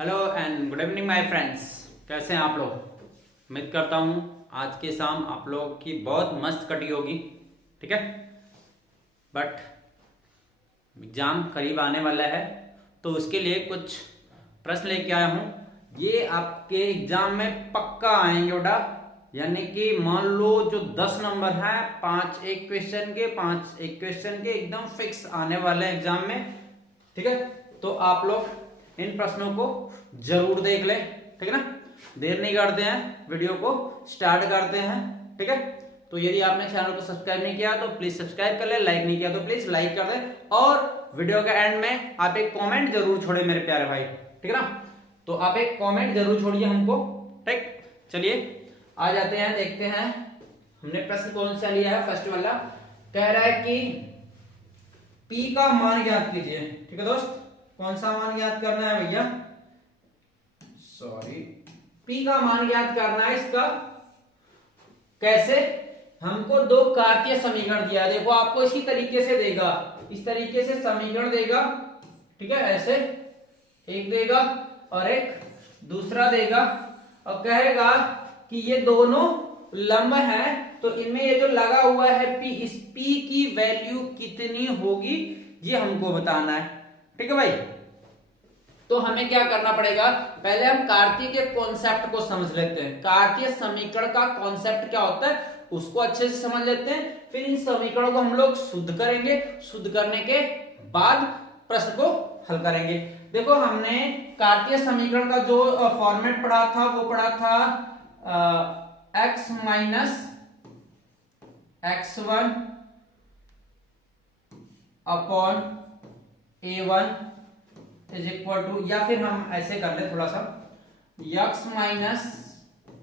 Hello and good evening my friends. कैसे हैं आप लोग? उम्मीद करता हूँ आज के शाम आप लोगों की बहुत मस्त कटी होगी। ठीक है, बट एग्जाम करीब आने वाला है तो उसके लिए कुछ प्रश्न लेके आया हूँ। ये आपके एग्जाम में पक्का आएंगे बेटा, यानी कि मान लो जो 10 नंबर है, 5 एक क्वेश्चन के 5 एक क्वेश्चन के एकदम फिक्स आने वाले हैं एग्जाम में। ठीक है, तो आप लोग इन प्रश्नों को जरूर देख ले। ठीक है ना, देर नहीं करते हैं, वीडियो को स्टार्ट करते हैं। ठीक है, तो यदि आपने चैनल को सब्सक्राइब नहीं किया तो प्लीज सब्सक्राइब कर ले, लाइक नहीं किया तो प्लीज लाइक कर दे, और वीडियो के एंड में आप एक कमेंट जरूर छोड़े मेरे प्यारे भाई। ठीक है ना, तो आप एक कमेंट जरूर छोड़िए हमको। ठीक, चलिए आ जाते हैं, देखते हैं हमने प्रश्न कौन सा लिया है। फर्स्ट वाला कह रहा है कि P का मान ज्ञात कीजिए। ठीक है दोस्त, कौन सा मान ज्ञात करना है भैया? सॉरी, P का मान ज्ञात करना है। इसका कैसे? हमको दो कार्तीय समीकरण दिया है। देखो आपको इसी तरीके से देगा, इस तरीके से समीकरण देगा। ठीक है, ऐसे एक देगा और एक दूसरा देगा, और कहेगा कि ये दोनों लंब हैं, तो इनमें ये जो लगा हुआ है P, इस P की वैल्यू कितनी होगी ये हमको बताना है। ठीक है भाई, तो हमें क्या करना पड़ेगा? पहले हम कार्तीय के कॉन्सेप्ट को समझ लेते हैं। कार्तीय समीकरण का कॉन्सेप्ट क्या होता है उसको अच्छे से समझ लेते हैं, फिर इन समीकरणों को हम लोग शुद्ध करेंगे। शुद्ध करने के बाद प्रश्न को हल करेंगे। देखो हमने कार्तीय समीकरण का जो फॉर्मेट पढ़ा था वो पढ़ा था x minus x1 upon a1 is equal to, या फिर हम ऐसे कर ले थोड़ा सा, x minus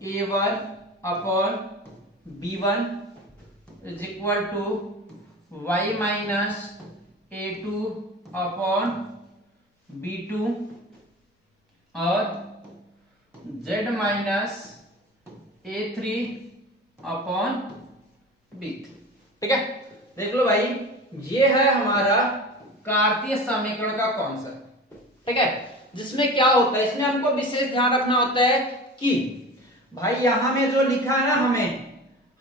a1 upon b1 is equal to y minus a2 upon b2 और z minus a3 upon b3। ठीक है, देख लो भाई, ये है हमारा कार्तीय समीकरण का कॉन्सेप्ट। ठीक है, जिसमें क्या होता है, इसमें हमको विशेष ध्यान रखना होता है कि भाई यहां में जो लिखा है ना,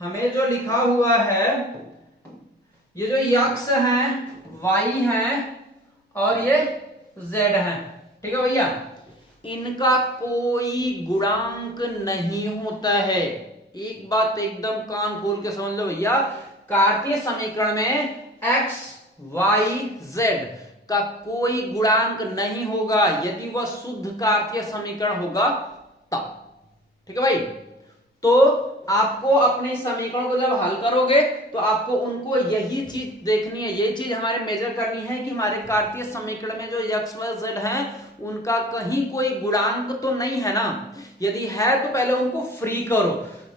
हमें जो लिखा हुआ है, ये जो x है, y है और ये z है। ठीक है भैया, इनका कोई गुणांक नहीं होता है। एक बात एकदम कान खोल के समझ लो भैया, कार्तीय समीकरण में x y z का कोई गुणांक नहीं होगा यदि वह शुद्ध कार्तीय समीकरण होगा तब। ठीक है भाई, तो आपको अपने समीकरण को जब हल करोगे तो आपको उनको यही चीज देखनी है, यही चीज हमारे मेजर करनी है कि हमारे कार्तीय समीकरण में जो x y z है उनका कहीं कोई गुणांक तो नहीं है ना। यदि है तो पहले उनको फ्री करो।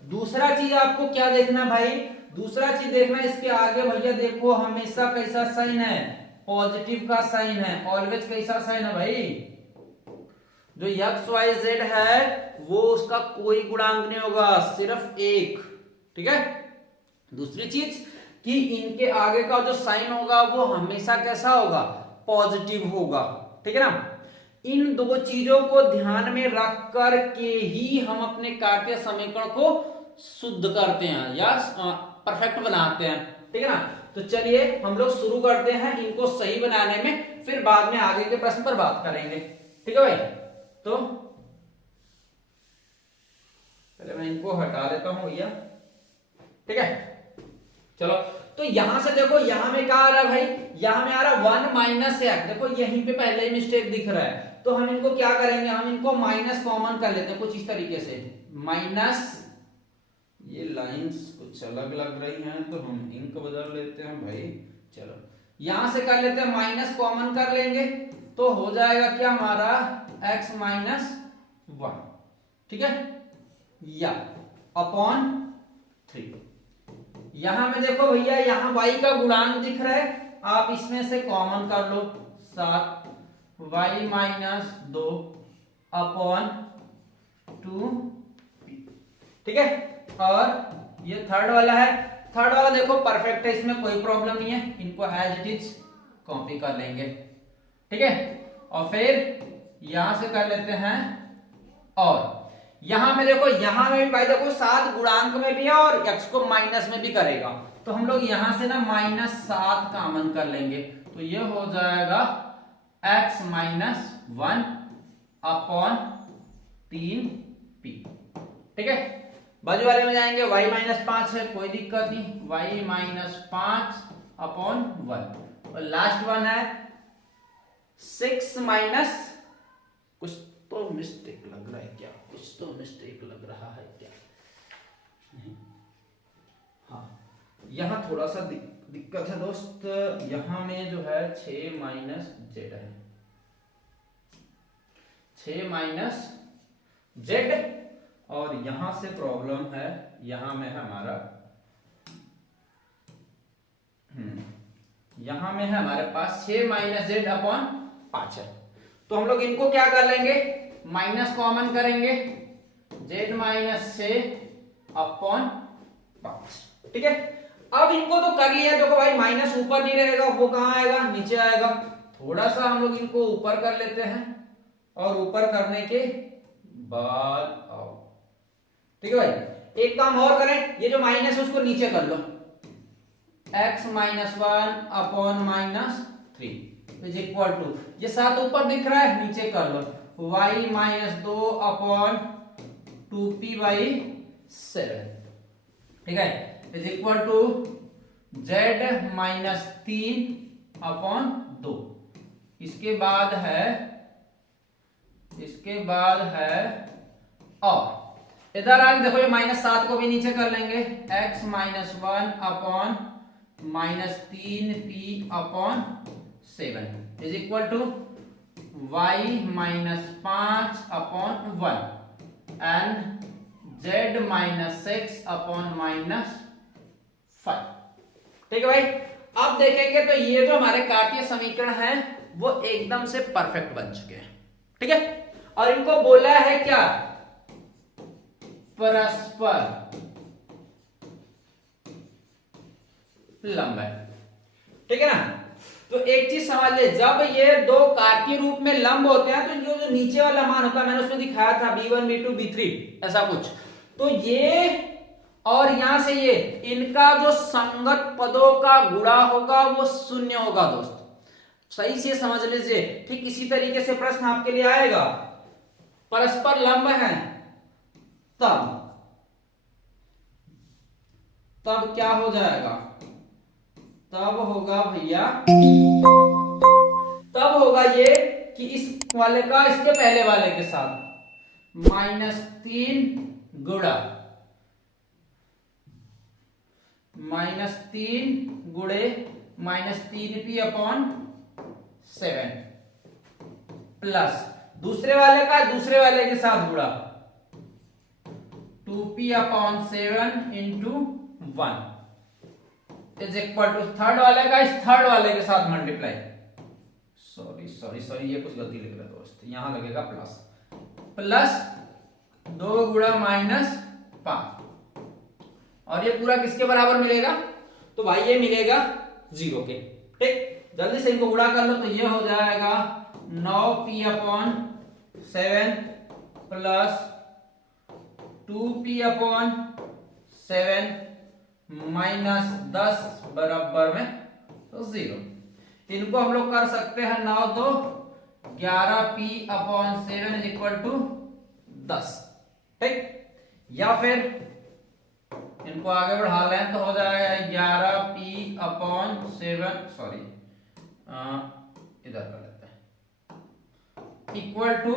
दूसरा चीज आपको क्या देखना भाई? दूसरा चीज देखना इसके आगे भैया, देखो हमेशा कैसा साइन है? पॉजिटिव का साइन है। ऑलवेज कैसा साइन है भाई? जो एक्स वाई जेड है वो उसका कोई गुणांक नहीं होगा, सिर्फ एक। ठीक है, दूसरी चीज कि इनके आगे का जो साइन होगा वो हमेशा कैसा होगा? पॉजिटिव होगा। ठीक है ना, इन दो चीजों को ध्यान में रख कर के ही हम अपने कार्तीय समीकरण को शुद्ध करते हैं या परफेक्ट बनाते हैं। ठीक है ना, तो चलिए हम लोग शुरू करते हैं इनको सही बनाने में, फिर बाद में आगे के प्रश्न पर बात करेंगे। ठीक है भाई, तो पहले मैं इनको हटा देता हूं भैया। ठीक है, चलो, तो यहां से देखो, यहां में क्या आ रहा है भाई? यहां में आ रहा 1 माइनस एक्स। देखो यहीं पे पहले ही मिस्टेक दिख रहा है, तो हम इनको क्या करेंगे? हम इनको माइनस कॉमन कर लेते हैं कुछ इस तरीके से। माइनस, ये लाइंस कुछ अलग लग रही हैं तो हम इंक बदल लेते हैं भाई। चलो यहां से कर लेते हैं, माइनस कॉमन कर लेंगे तो हो जाएगा क्या हमारा? x minus 1। ठीक है, या अपॉन 3। यहां में देखो भैया, यहां y का गुणांक दिख रहा है, आप इसमें से कॉमन कर लो 7, y माइनस 2 अपॉन 2। ठीक है, और ये थर्ड वाला है। थर्ड वाला देखो परफेक्ट है, इसमें कोई प्रॉब्लम नहीं है, इनको एज इट इज कॉपी कर लेंगे। ठीक है, और फिर यहां से कर लेते हैं, और यहां में देखो, यहां में भी भाई देखो 7 गुणांक में भी है और x को माइनस में भी करेगा, तो हम लोग यहां से ना -7 कॉमन कर लेंगे, तो ये हो जाएगा x - 1 अपॉन 3p। ठीक है, बाजू वाले में जाएंगे, y - 5 है, कोई दिक्कत नहीं, y - 5 अपॉन 1, और लास्ट वन है 6 माइनस, कुछ तो मिस्टेक लग रहा है क्या, कुछ तो मिस्टेक लग रहा है क्या, नहीं, हाँ यहाँ थोड़ा सा दिक्कत है दोस्त, यहाँ में जो है 6 माइनस जेड है, 6 माइनस जेड, और यहां से प्रॉब्लम है, यहां में है हमारा यहां में है हमारे पास 6 माइनस जेड अपॉन 5 है, तो हम लोग इनको क्या कर लेंगे, माइनस कॉमन करेंगे, जेड माइनस 6 अपॉन 5। ठीक है, अब इनको तो कर लिया, देखो भाई माइनस ऊपर नहीं रहेगा, वो कहां आएगा, नीचे आएगा, थोड़ा सा हम लोग इनको ऊपर कर लेते हैं, और ऊपर करने के बाद आओ। ठीक है भाई, एक काम और करें, ये जो माइनस है उसको नीचे कर लो, x - 1 upon -3 is equal to, ये 7 ऊपर दिख रहा है, नीचे कर लो, y - 2 अपॉन 2p/7। ठीक है, is equal to z - 3 upon 2। इसके बाद है और इधर आगे देखो, ये -7 को भी नीचे कर लेंगे, x - 1 upon -3p upon 7 is equal to y - 5 upon 1 and z - 6 upon -5। ठीक है भाई, अब देखेंगे तो ये जो हमारे कार्तीय समीकरण हैं वो एकदम से परफेक्ट बन चुके हैं। ठीक है, और इनको बोला है क्या, परस्पर लंब है। ठीक है ना, तो एक चीज समझ ले, जब ये दो कार्तीय रूप में लंब होते हैं तो इनका जो नीचे वाला मान होता है, मैंने उसमें दिखाया था b1 b2 b3 ऐसा कुछ, तो ये और यहां से ये, इनका जो संगत पदों का गुणा होगा वो 0 होगा दोस्त, सही से समझ लीजिए। ठीक इसी तरीके से प्रश्न आपके लिए आएगा, परस्पर लंब है तब क्या हो जाएगा, तब होगा भैया, तब होगा ये कि इस वाले का इसके पहले वाले के साथ -3 गुणा -3 गुणे -3p अपॉन 7 प्लस दूसरे वाले का दूसरे वाले के साथ गुणा 2p upon 7 into 1 is equal to third वाले का इस थर्ड वाले के साथ मल्टीप्लाई, सॉरी ये कुछ गलती लिख रहा है दोस्त, यहां लगेगा प्लस 2 गुणा -5, और ये पूरा किसके बराबर मिलेगा, तो भाई ये मिलेगा 0 के। ठीक, जल्दी से इनको गुणा कर लो, तो ये हो जाएगा 9p upon 7 plus 2p upon 7 -10 बराबर में तो 0। इनको हम लोग कर सकते हैं 9 2 11p upon 7 is equal to 10। ठीक, या फिर इनको आगे बढ़ा लें तो हो जाएगा 11p अपॉन 7, सॉरी इधर कर लेते हैं, इक्वल टू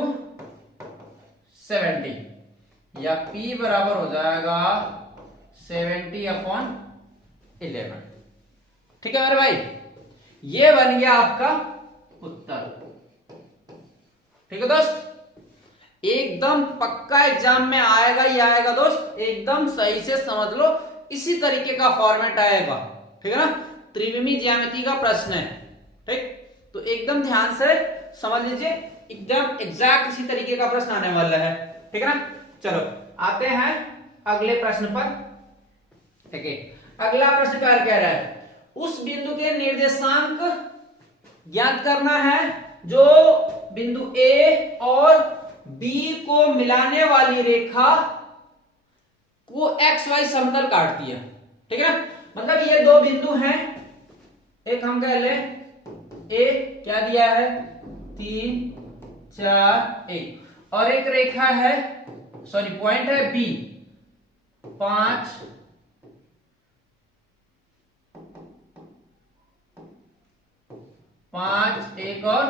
70, या p बराबर हो जाएगा 70 अपॉन 11। ठीक है मेरे भाई, ये बन गया आपका उत्तर। ठीक है दोस्त, एकदम पक्का एग्जाम में आएगा ही आएगा दोस्त, एकदम सही से समझ लो, इसी तरीके का फॉर्मेट आएगा। ठीक है ना, त्रिविमीय ज्यामिति का प्रश्न है। ठीक, तो एकदम ध्यान से समझ लीजिए, एकदम एग्जैक्ट इसी तरीके का प्रश्न आने वाला है। ठीक है ना, चलो आते हैं अगले प्रश्न पर। ठीक है, अगला प्रश्न क्या कह रहा है, उस बिंदु के निर्देशांक ज्ञात करना है जो बिंदु ए और बी को मिलाने वाली रेखा को एक्स वाई समतल काटती है। ठीक है ना, मतलब ये दो बिंदु हैं, एक हम कह ले ए, क्या दिया है 3 4 1, और एक रेखा है, सॉरी पॉइंट है बी 5 5 1 और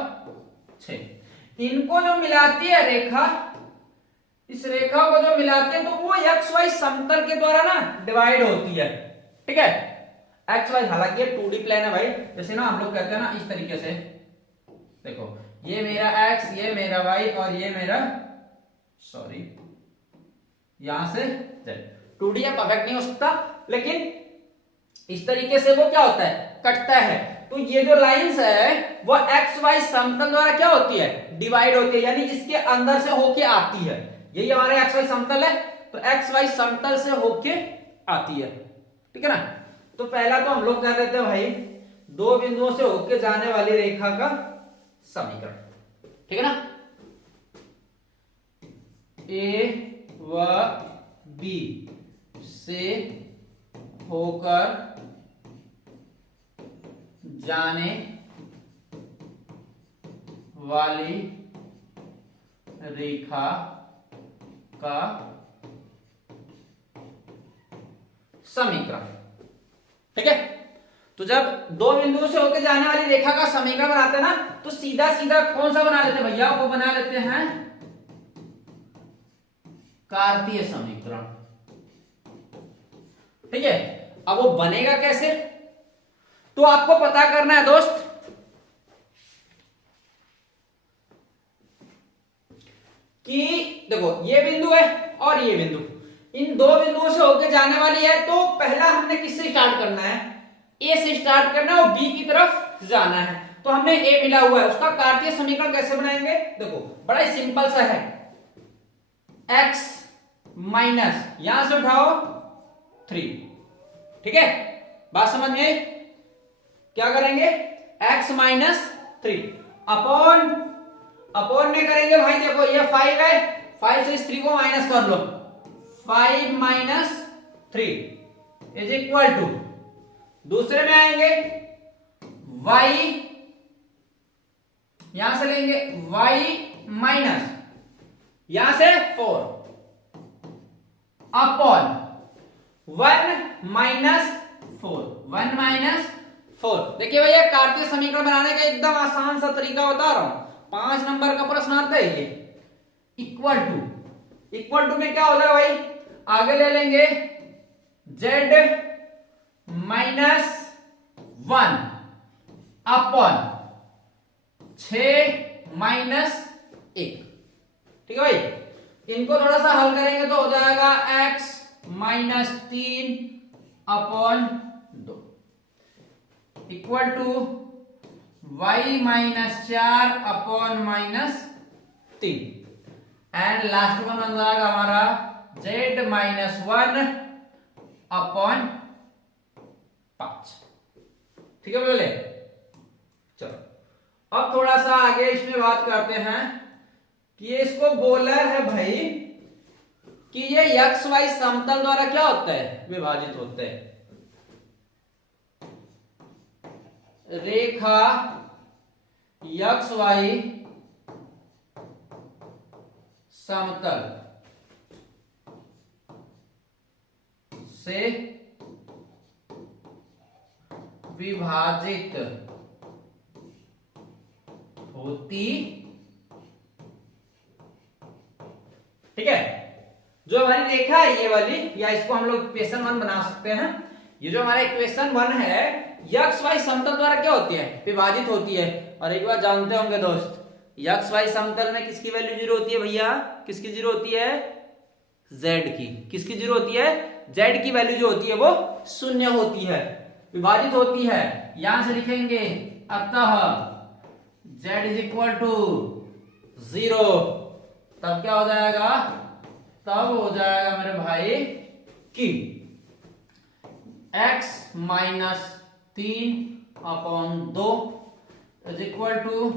6। इनको जो मिलाती है रेखा, इस रेखा को जो मिलाते हैं तो वो एक्स वाई समतल के द्वारा ना डिवाइड होती है। ठीक है, एक्स वाई, हालांकि 2D प्लेन है भाई, जैसे ना हम लोग कहते हैं ना इस तरीके से, देखो ये मेरा एक्स, ये मेरा वाई और ये मेरा, सॉरी यहां से जेड। 2D है, परफेक्ट नहीं हो सकता, लेकिन इस तरीके से वो क्या होता है, कटता है। तो ये जो लाइंस है वो एक्स वाई समतल द्वारा क्या होती है, डिवाइड होती है, यानी इसके अंदर से होके आती है। यही हमारे एक्स वाई समतल है, तो एक्स वाई समतल से होके आती है। ठीक है ना, तो पहला तो हम लोग कर देते हैं भाई दो बिंदुओं से होके जाने वाली रेखा का समीकरण। ठीक है ना, ए व बी से होकर जाने वाली रेखा का समीकरण। ठीक है, तो जब दो बिंदुओं से होकर जाने वाली रेखा का समीकरण बनाते हैं ना, तो सीधा सीधा कौन सा बना लेते हैं भैया, वो बना लेते हैं कार्तीय समीकरण। ठीक है, अब वो बनेगा कैसे, तो आपको पता करना है दोस्त कि देखो ये बिंदु है और ये बिंदु, इन दो बिंदुओं से होकर जाने वाली है, तो पहला हमने किससे स्टार्ट करना है, ए से स्टार्ट करना है और बी की तरफ जाना है। तो हमने ए मिला हुआ है, उसका कार्तीय समीकरण कैसे बनाएंगे, देखो बड़ा ही सिंपल सा है, x माइनस यहां से उठाओ 3। ठीक है, बात समझ में, क्या करेंगे x माइनस 3 अपॉन में करेंगे भाई, देखो ये 5 है, 5 से इस 3 को माइनस कर लो, 5 माइनस 3 इज इक्वल टू, दूसरे में आएंगे y, यहां से लेंगे y माइनस यहां से 4 अपॉन 1 माइनस 4। देखिए भैया कार्तीय समीकरण बनाने का एकदम आसान सा तरीका बता रहा हूं, 5 नंबर का प्रश्न आता है ये। इक्वल टू में क्या हो जाएगा भाई, आगे ले लेंगे z माइनस 1 अपॉन 6 माइनस 1। ठीक है भाई, इनको थोड़ा सा हल करेंगे तो हो जाएगा x minus 3 upon 2 equal to y minus 4 upon minus 3, and last one बन जाएगा हमारा z माइनस 1 अपॉन 5। ठीक है बोले, चलो अब थोड़ा सा आगे इसमें बात करते हैं कि ये इसको बोला है भाई कि ये एक्स वाई समतल द्वारा क्या होता है, विभाजित होता है। रेखा एक्स वाई समतल से विभाजित होती। ठीक है, जो हमारी रेखा है ये वाली, या इसको हम लोग इक्वेशन 1 बना सकते हैं। ये जो हमारा इक्वेशन 1 है, एक्स वाई समतल द्वारा क्या होती है, विभाजित होती है। और एक बात जानते होंगे दोस्त, एक्स वाई समतल में किसकी वैल्यू 0 होती है भैया, किसकी 0 होती है, z की। किसकी 0 होती है, z की वैल्यू जो होती है वो 0 होती है, विभाजित होती है। यहां से लिखेंगे अतः z इज इक्वल टू 0, तब क्या हो जाएगा, तब हो जाएगा मेरे भाई कि x minus 3 upon 2 is equal to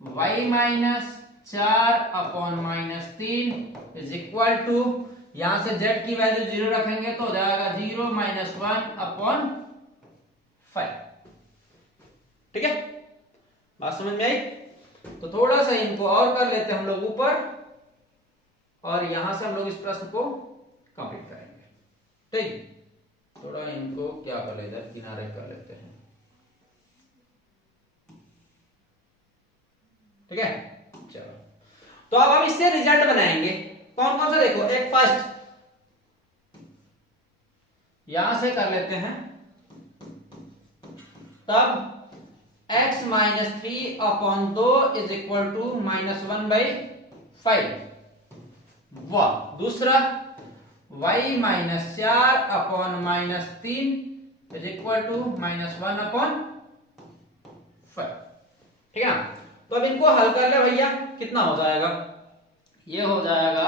y minus 4/-3 is equal to, यहां से z की वैल्यू 0 रखेंगे तो हो जाएगा 0 - 1/5। ठीक है, बात समझ में आई? तो थोड़ा सा इनको और कर लेते हैं हम लोग ऊपर, और यहां से हम लोग इस प्रश्न को कंप्लीट करेंगे। ठीक, थोड़ा इनको क्या कर लेते हैं, किनारे कर लेते हैं। ठीक है, चलो तो अब हम इससे रिजल्ट बनाएंगे। कौन कौन सा देखो, एक फर्स्ट यहां से कर लेते हैं, तब x - 3/2 इज इक्वल टू -1/5। वाह, दूसरा y - 4/-3 इज इक्वल टू -1/5। ठीक है ना, तो अब इनको हल कर ले भैया, कितना हो जाएगा? ये हो जाएगा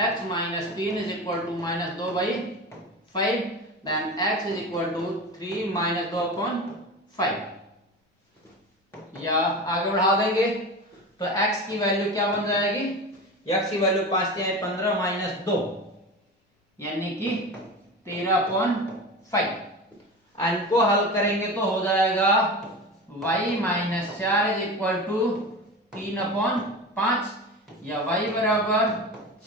x - 3 is equal to -2/5, then x is equal to 3 - 2/5, या आगे बढ़ा देंगे तो x की वैल्यू क्या बन जाएगी? x की वैल्यू 5 × 15 - 2 यानी कि 13/5। इनको हल करेंगे तो हो जाएगा y - 4 इज इक्वल टू 3/5, या y बराबर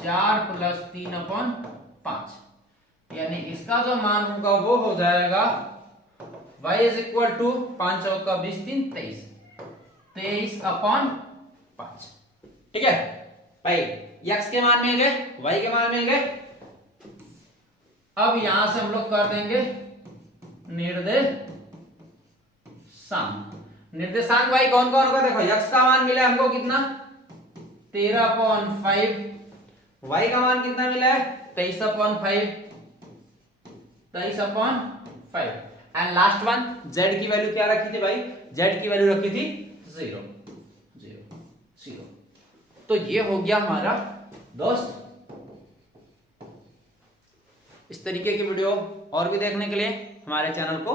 4 + 3/5, यानी इसका जो मान होगा वो हो जाएगा y इज इक्वल टू 5 × 20 = 23, 23/5। ठीक है भाई, x के मान मिल गए, y के मान मिल गए। अब यहां से हम लोग कर देंगे निर्देशांक भाई कौन कौन होगा? देखो x का मान मिला हमको कितना, 13/5, y का मान कितना मिला है, 23/5, एंड लास्ट वन z की वैल्यू क्या रखी थी भाई? z की वैल्यू रखी थी 0, 0, 0। तो ये हो गया हमारा दोस्त। इस तरीके की वीडियो और भी देखने के लिए हमारे चैनल को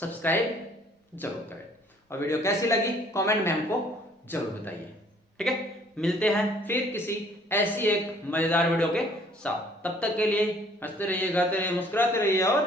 सब्सक्राइब जरूर करें, और वीडियो कैसी लगी कमेंट में हमको जरूर बताइए। ठीक है, मिलते हैं फिर किसी ऐसी एक मजेदार वीडियो के साथ। तब तक के लिए हंसते रहिए, गाते रहिए, मुस्कुराते रहिए और